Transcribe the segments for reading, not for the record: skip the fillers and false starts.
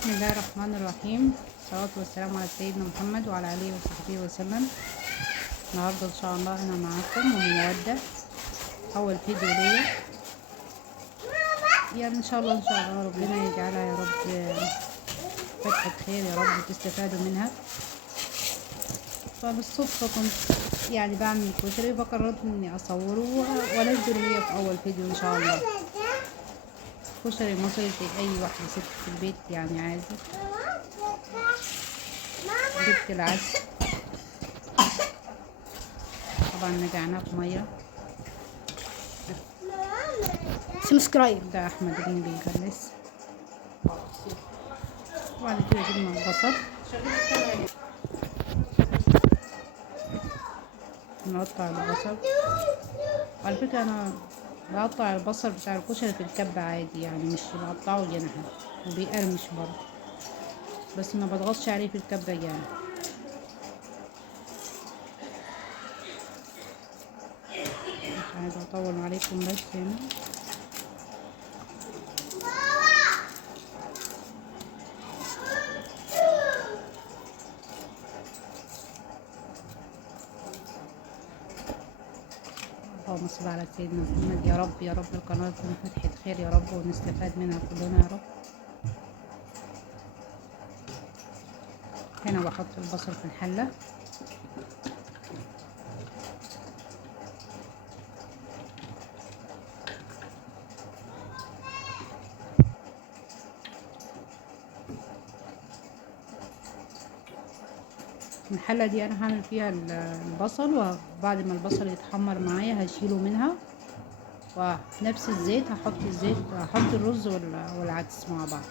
بسم الله الرحمن الرحيم، الصلاة والسلام على سيدنا محمد وعلى آله وصحبه وسلم. النهاردة إن شاء الله أنا معاكم ومودة أول فيديو ليا، يعني إن شاء الله ربنا يجعلها يا رب فتحة خير يا رب تستفادوا منها. فبالصدفة كنت يعني بعمل كشري فقررت إني أصوره وأنزله ليا في أول فيديو إن شاء الله. كشري مصري زي أي واحدة ست في البيت يعني عادي. جبت العدس طبعا نقعناه في ميه. سبسكرايب ده احمد ابني بيجلس. وبعد كده جبنا البصل نقطع البصل. وعلى فكره انا بقطع البصل بتاع الكشري في الكبه عادي، يعني مش بقطعه جناحات وبيقرمش برضه، بس ما بضغطش عليه في الكبه جامد. مش عايزه اطول عليكم بس هنا. اللهم صل على سيدنا محمد. يا رب يا رب القناة تكون فتحة خير يا رب ونستفاد منها كلنا يا رب. هنا بحط البصل في الحلة. الحلة دي انا هعمل فيها البصل، وبعد ما البصل يتحمر معايا هشيله منها، وفي نفس الزيت هحط الرز والعدس مع بعض.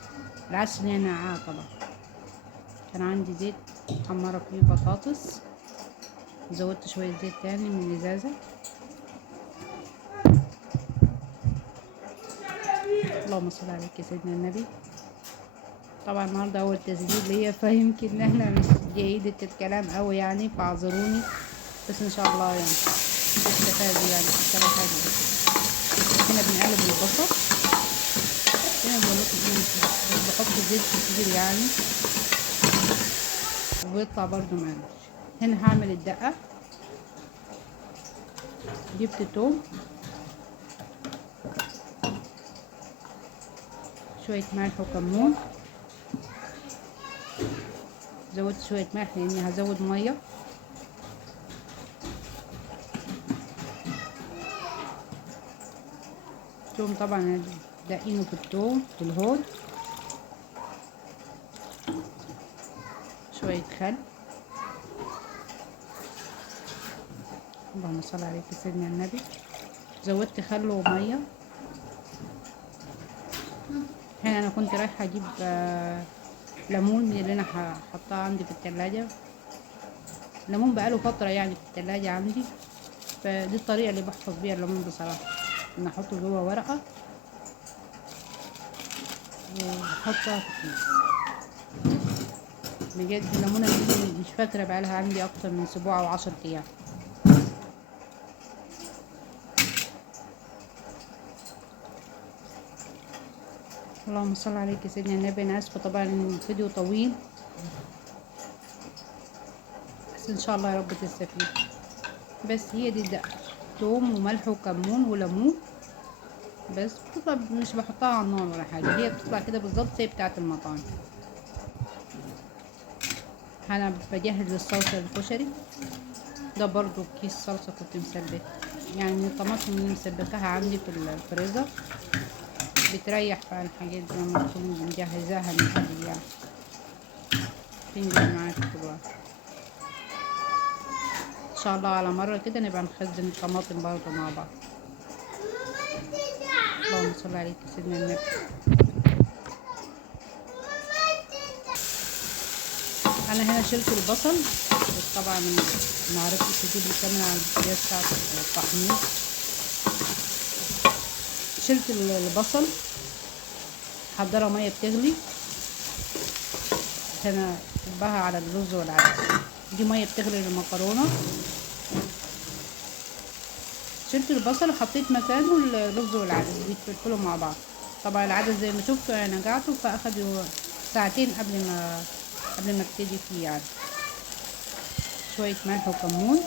العدس اللي انا نقعاه طبعا. كان عندي زيت محمرة فيه بطاطس، زودت شوية زيت تاني من الازازة. اللهم صل عليك يا سيدنا النبي. طبعا النهارده اول تسجيل ليا، فيمكن احنا مش جيدة الكلام قوي يعني، فاعذروني، بس ان شاء الله يعني تستفادوا يعني في الكلام حاجة. هنا بنقلب البصل. هنا بقولكم مش بحط زيت كتير يعني، وبيطلع برضو مقرمش. هنا هعمل الدقة. جبت توم، شوية ملح وكمون. زودت شوية ملح لاني هزود مية. توم طبعا دقينه في التوم في الهون. شوية خل. اللهم صل عليك سيدنا النبي. زودت خل ومية. هنا انا كنت رايحة اجيب ليمون من اللي انا حطاه عندي في التلاجة. الليمون بقاله فترة يعني في التلاجة عندي، فدي الطريقة اللي بحفظ بيها الليمون بصراحة، ان احطه جوه ورقة واحطها في كيس. بجد الليمونة دي مش فاكرة بقالها عندي اكتر من اسبوع او 10 ايام. اللهم صل عليك يا سيدنا النبي. انا اسفة طبعا الفيديو طويل، بس ان شاء الله يا رب تستفيد. بس هي دي الدقة، توم وملح وكمون وليمون بس. بتطلع مش بحطها على النار ولا حاجة، هي بتطلع كده بالظبط زي بتاعة المطاعم. انا بجهز الصلصة الكشري. ده برضو كيس صلصة كنت مسبكة، يعني الطماطم اللي مسبكاها عندي في الفريزر، بتريح في الحاجات دي لما تكون مجهزاها من قبل يعني، تنجز معاك في الوقت. ان شاء الله على مرة كده نبقى نخزن الطماطم برضو مع بعض. اللهم صل عليك يا سيدنا النبي. انا هنا شلت البصل، طبعا ما عرفتش اجيب الكاميرا على البوتاجاز بتاعت التحمير. شلت البصل، محضره ميه بتغلي عشان اصبها على الرز والعدس. دي ميه بتغلي للمكرونه. شلت البصل وحطيت مكانه الرز والعدس بيتفلفلوا مع بعض. طبعا العدس زي ما شفتوا انا نقعته فاخدوا ساعتين قبل ما ابتدي فيه يعني. شوية ملح وكمون.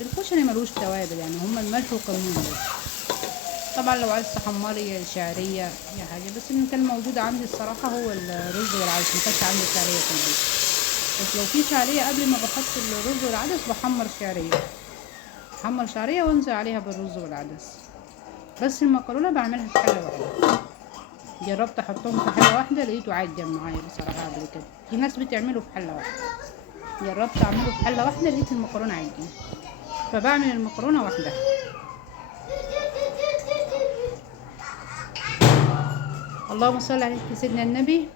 الكشري ملوش توابل يعني، هما الملح والكمون بس. طبعا لو عايز تحمري شعرية اي حاجة، بس اللي كان موجود عندي الصراحة هو الرز والعدس، مكانش عندي شعرية في البيت. بس لو في شعرية قبل ما بحط الرز والعدس بحمر شعرية، بحمر شعرية وانزل عليها بالرز والعدس. بس المكرونة بعملها في حلة واحدة. جربت احطهم في حلة واحدة لقيته عجن معايا بصراحة قبل كده. في ناس بتعمله في حلة واحدة، جربت اعمله في حلة واحدة لقيت المكرونة عجن، فبعمل المكرونة واحدة. اللهم صل على سيدنا النبي.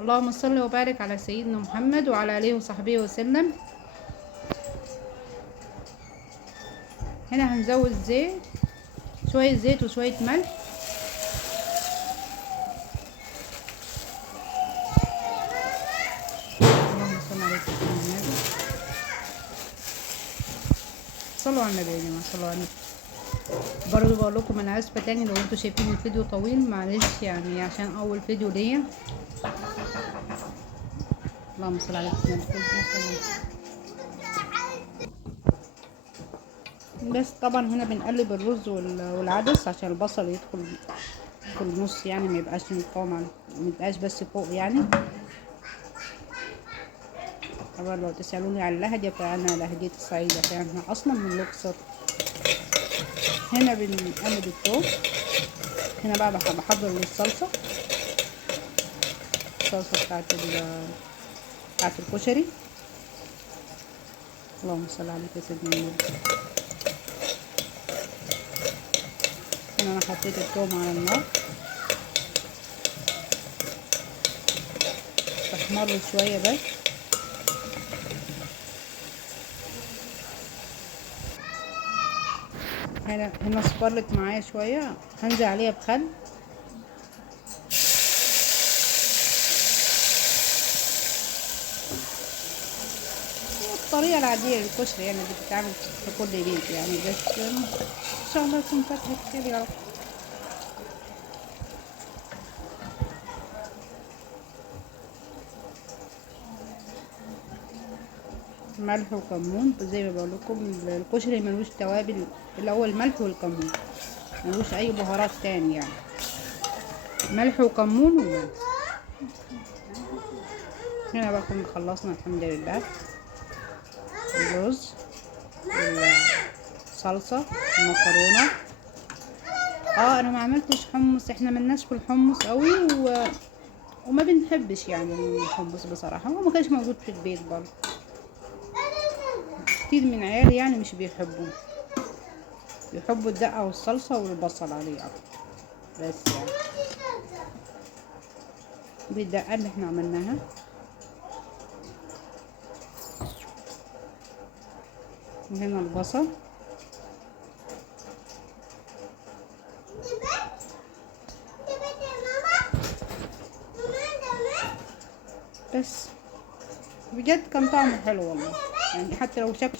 اللهم صل وبارك على سيدنا محمد وعلى اله وصحبه وسلم. هنا هنزود زيت، شوية زيت وشوية ملح. اللهم صل على سيدنا النبي. صلوا على النبي يا جماعة، صلوا على النبي. برضو بقول لكم انا اسفة تاني لو انتوا شايفين الفيديو طويل، معلش يعني عشان اول فيديو ليا. اللهم صل على سيدنا النبي. بس طبعا هنا بنقلب الرز والعدس عشان البصل يدخل في النص يعني، ما يبقاش بس فوق يعني. طبعا لو تسألوني على اللهجة فأنا لهجتي الصعيدة، فأنا أصلا من الأقصر. هنا بنقلب الثوم. هنا بقى بحضر للصلصة، الصلصة بتاعت الكشري. اللهم صل على سيدنا النبي. هنا أنا حطيت الثوم على النار، تحمر شوية بس. هنا اصفرت معايا شوية، هنزل عليها بخل. الطريقة العادية للكشري يعني اللي بتتعمل في كل بيت يعني، بس ان شاء الله يكون فتحة خير يا رب. ملح وكمون زي ما بقول لكم، الكشري ملوش توابل الا هو الملح والكمون، ملوش اي بهارات تاني يعني، ملح وكمون وبس. هنا بقى كنا خلصنا الحمد لله الرز والصلصة المكرونة. انا ما عملتش حمص، احنا ملناش في الحمص قوي وما بنحبش يعني الحمص بصراحة، هو ما كانش موجود في البيت برضه. كتير من عيالي يعني مش بيحبوه، بيحبوا الدقة والصلصة والبصل عليه اكتر. بس يعني دي الدقة اللي احنا عملناها. وهنا البصل. بس بجد كان طعمه حلو والله يعني، حتى لو شكل